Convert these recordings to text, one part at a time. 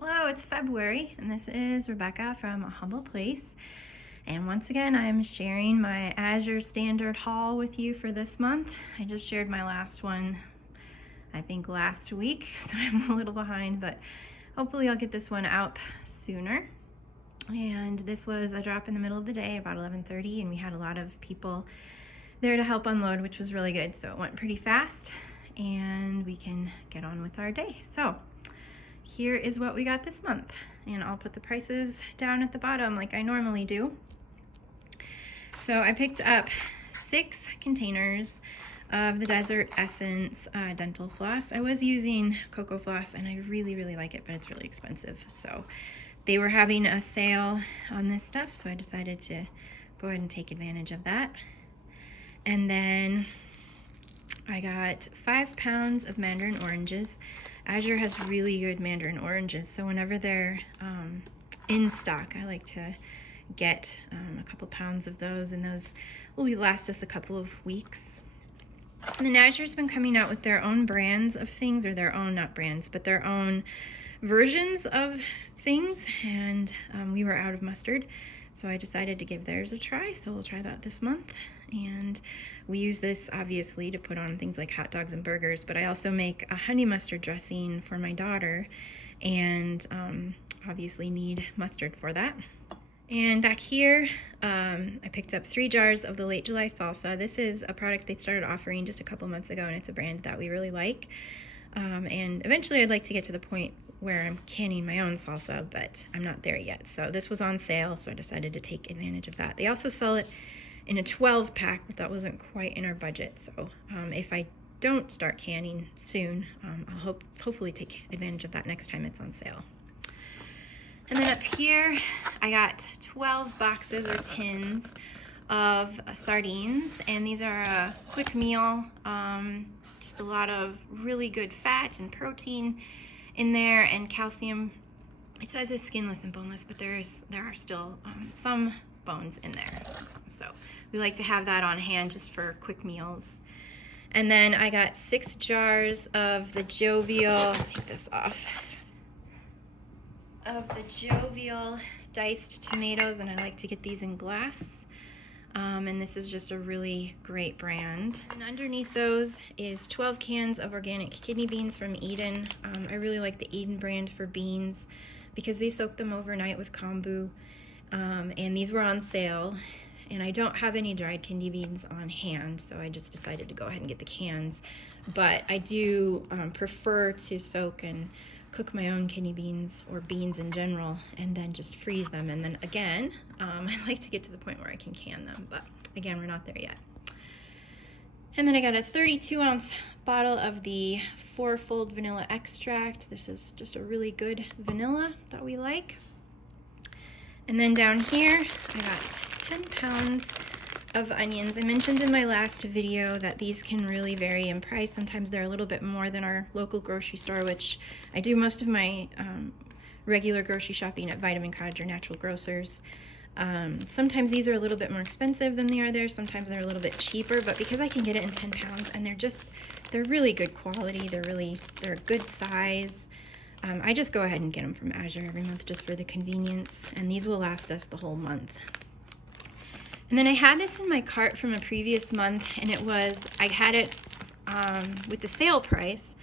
Hello, it's February, and this is Rebecca from A Humble Place. And once again, I'm sharing my Azure Standard Haul with you for this month. I just shared my last one, I think last week, so I'm a little behind, but hopefully I'll get this one out sooner. And this was a drop in the middle of the day, about 11:30, and we had a lot of people there to help unload, which was really good. So it went pretty fast, and we can get on with our day. So here is what we got this month, and I'll put the prices down at the bottom like I normally do. So I picked up 6 containers of the Desert Essence dental floss. I was using cocoa floss and I really like it, but it's really expensive. So they were having a sale on this stuff, so I decided to go ahead and take advantage of that. And then I got 5 pounds of mandarin oranges. Azure has really good mandarin oranges, so whenever they're in stock, I like to get a couple pounds of those, and those will last us a couple of weeks. And then Azure's been coming out with their own brands of things, or their own, not brands, but their own versions of things, and we were out of mustard, so I decided to give theirs a try, so we'll try that this month. And we use this obviously to put on things like hot dogs and burgers, but I also make a honey mustard dressing for my daughter, and obviously need mustard for that. And back here, I picked up 3 jars of the Late July salsa. This is a product they started offering just a couple months ago, and it's a brand that we really like. And eventually I'd like to get to the point where I'm canning my own salsa, but I'm not there yet. So this was on sale, so I decided to take advantage of that. They also sell it in a 12-pack, but that wasn't quite in our budget. So if I don't start canning soon, I'll hopefully take advantage of that next time it's on sale. And then up here, I got 12 boxes or tins of sardines, and these are a quick meal, just a lot of really good fat and protein in there, and calcium. It says it's skinless and boneless, but there are still some bones in there, so we like to have that on hand just for quick meals. And then I got 6 jars of the Jovial, I'll take this off, of the Jovial diced tomatoes, and I like to get these in glass. And this is just a really great brand. And underneath those is 12 cans of organic kidney beans from Eden. I really like the Eden brand for beans because they soak them overnight with kombu. And these were on sale. And I don't have any dried kidney beans on hand, so I just decided to go ahead and get the cans. But I do prefer to soak and cook my own kidney beans, or beans in general, and then just freeze them. And then again, I like to get to the point where I can can them, but again, we're not there yet. And then I got a 32-ounce bottle of the 4-fold vanilla extract. This is just a really good vanilla that we like. And then down here, I got 10 pounds of onions. I mentioned in my last video that these can really vary in price. Sometimes they're a little bit more than our local grocery store, which I do most of my regular grocery shopping at Vitamin Cottage or Natural Grocers. Sometimes these are a little bit more expensive than they are there. Sometimes they're a little bit cheaper, but because I can get it in 10 pounds and they're really good quality, they're a good size. I just go ahead and get them from Azure every month just for the convenience, and these will last us the whole month. And then I had this in my cart from a previous month, and I had it with the sale price.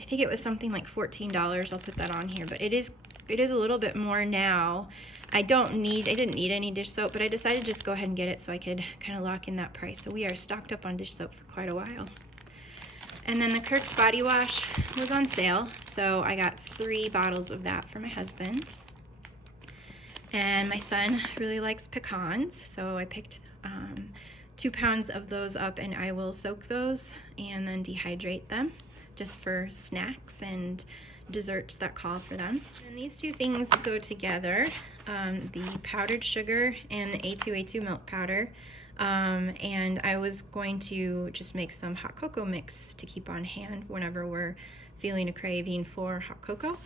I think it was something like $14. I'll put that on here, but it is a little bit more now. I didn't need any dish soap, but I decided to just go ahead and get it so I could kind of lock in that price. So we are stocked up on dish soap for quite a while. And then the Kirk's body wash was on sale, so I got 3 bottles of that for my husband. And my son really likes pecans, so I picked 2 pounds of those up, and I will soak those and then dehydrate them just for snacks and desserts that call for them. And these 2 things go together, the powdered sugar and the A2A2 milk powder. And I was going to just make some hot cocoa mix to keep on hand whenever we're feeling a craving for hot cocoa.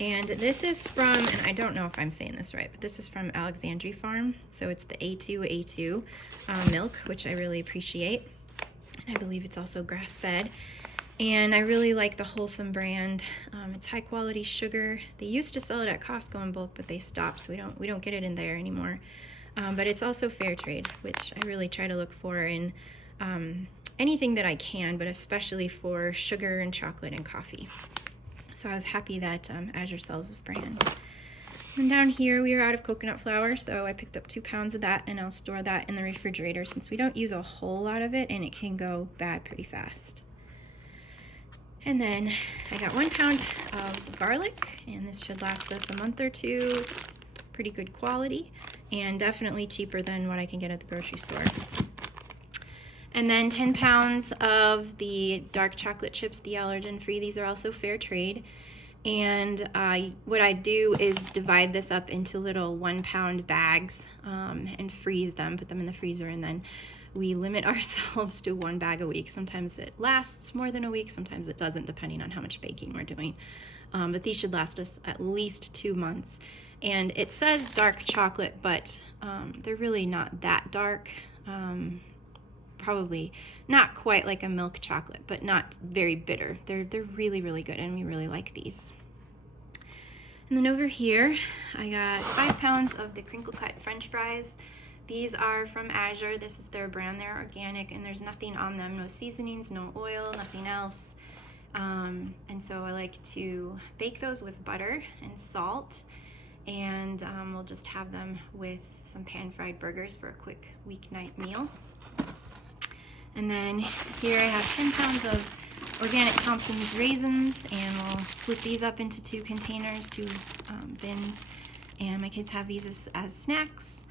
And this is from, and I don't know if I'm saying this right, but this is from Alexandria Farm. So it's the A2A2 milk, which I really appreciate. And I believe it's also grass-fed. And I really like the Wholesome brand. It's high quality sugar. They used to sell it at Costco in bulk, but they stopped, so we don't get it in there anymore. But it's also fair trade, which I really try to look for in anything that I can, but especially for sugar and chocolate and coffee. So I was happy that Azure sells this brand. And down here we are out of coconut flour, so I picked up 2 pounds of that, and I'll store that in the refrigerator since we don't use a whole lot of it and it can go bad pretty fast. And then I got 1 pound of garlic, and this should last us a month or two. Pretty good quality and definitely cheaper than what I can get at the grocery store. And then 10 pounds of the dark chocolate chips, the allergen-free. These are also fair trade. And what I do is divide this up into little 1 pound bags and freeze them, put them in the freezer, and then we limit ourselves to 1 bag a week. Sometimes it lasts more than a week, sometimes it doesn't, depending on how much baking we're doing. But these should last us at least 2 months. And it says dark chocolate, but they're really not that dark. Probably not quite like a milk chocolate, but not very bitter. They're really, really good, and we really like these. And then over here, I got 5 pounds of the crinkle cut French fries. These are from Azure. This is their brand. They're organic, and there's nothing on them. No seasonings, no oil, nothing else. And so I like to bake those with butter and salt, and we'll just have them with some pan-fried burgers for a quick weeknight meal. And then here I have 10 pounds of organic Thompson's raisins, and we'll split these up into 2 containers, 2 bins. And my kids have these as snacks,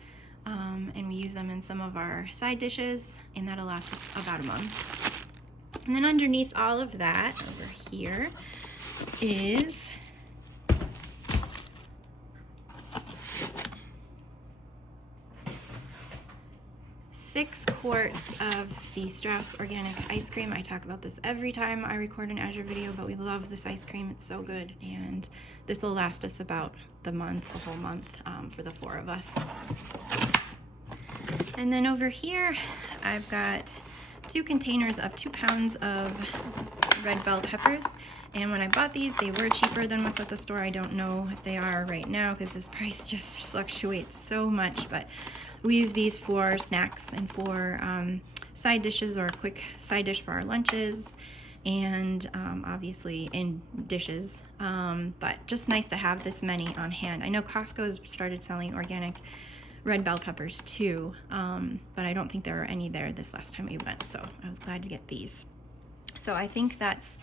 and we use them in some of our side dishes, and that'll last us about a month. And then underneath all of that over here is six quarts of the Strauss organic ice cream. I talk about this every time I record an Azure video, but we love this ice cream. It's so good, and this will last us about the whole month for the 4 of us. And then over here, I've got 2 containers of 2 pounds of red bell peppers. And when I bought these, they were cheaper than what's at the store. I don't know if they are right now because this price just fluctuates so much, but we use these for snacks and for side dishes, or a quick side dish for our lunches, and obviously in dishes. But just nice to have this many on hand. I know Costco's started selling organic red bell peppers too, but I don't think there were any there this last time we went, so I was glad to get these. So I think that's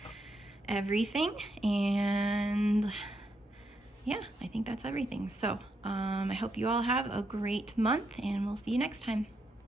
everything, and yeah, I think that's everything. So I hope you all have a great month, and we'll see you next time.